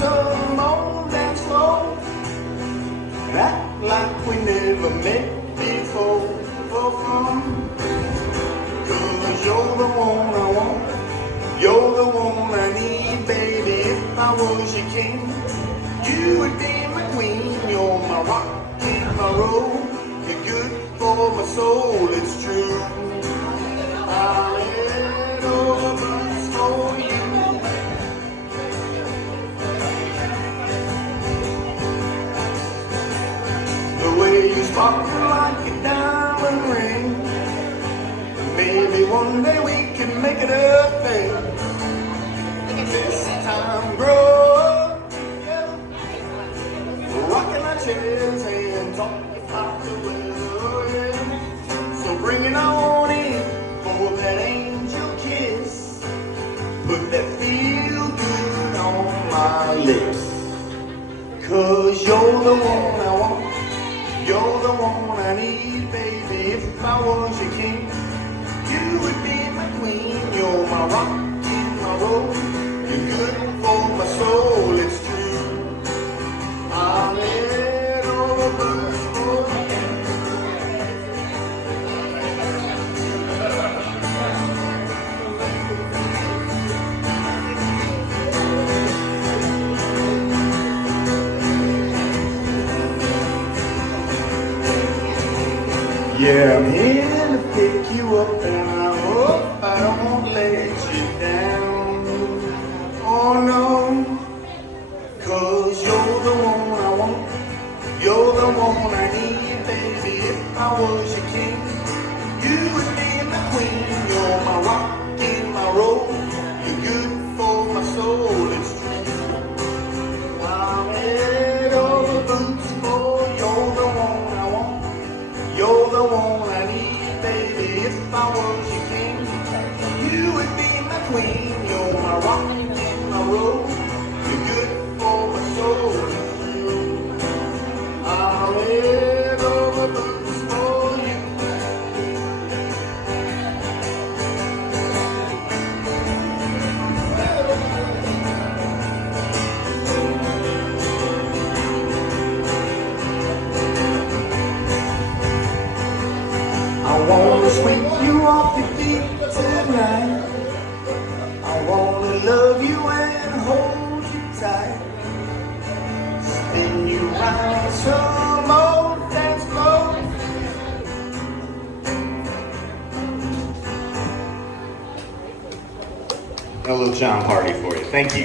some old dance floor and act like we never met before. For fun, 'cause you're the one I want, you're the one I need, baby. If I was your king, you would be my queen. You're my rock and my roll, you're good for my soul, it's true. I'll let all this for you. The way you sparkle like a diamond ring, maybe one day we can make it a thing. This time grow up together, rocking our chairs and talking about the weather, yeah. So bring it on in for that angel kiss, put that feel good on my lips. 'Cause you're the one I want, you're the one I need, baby. If I was your king, you would be my queen. You're my rock and my roll, you're good for my soul, it's true. I'll let all the birds for you. Yeah, I'm here to pick you up, and I hope I don't let you down. Oh no, 'cause you're the one I want, you're the one I need, baby. If I was your king, you would be my queen. You're my rock and my roll, you're good for my soul, it's true. I'm head over boots for, you're the one I want, you're the one I need, baby. If I was your king, you would be my queen. You're my rock and my roll, you're good for my soul. I'll head over boots for you. I wanna sweep you off your feet tonight. I wanna love you and hold you tight. Spin you round some old dance floor. A little John Party for you. Thank you.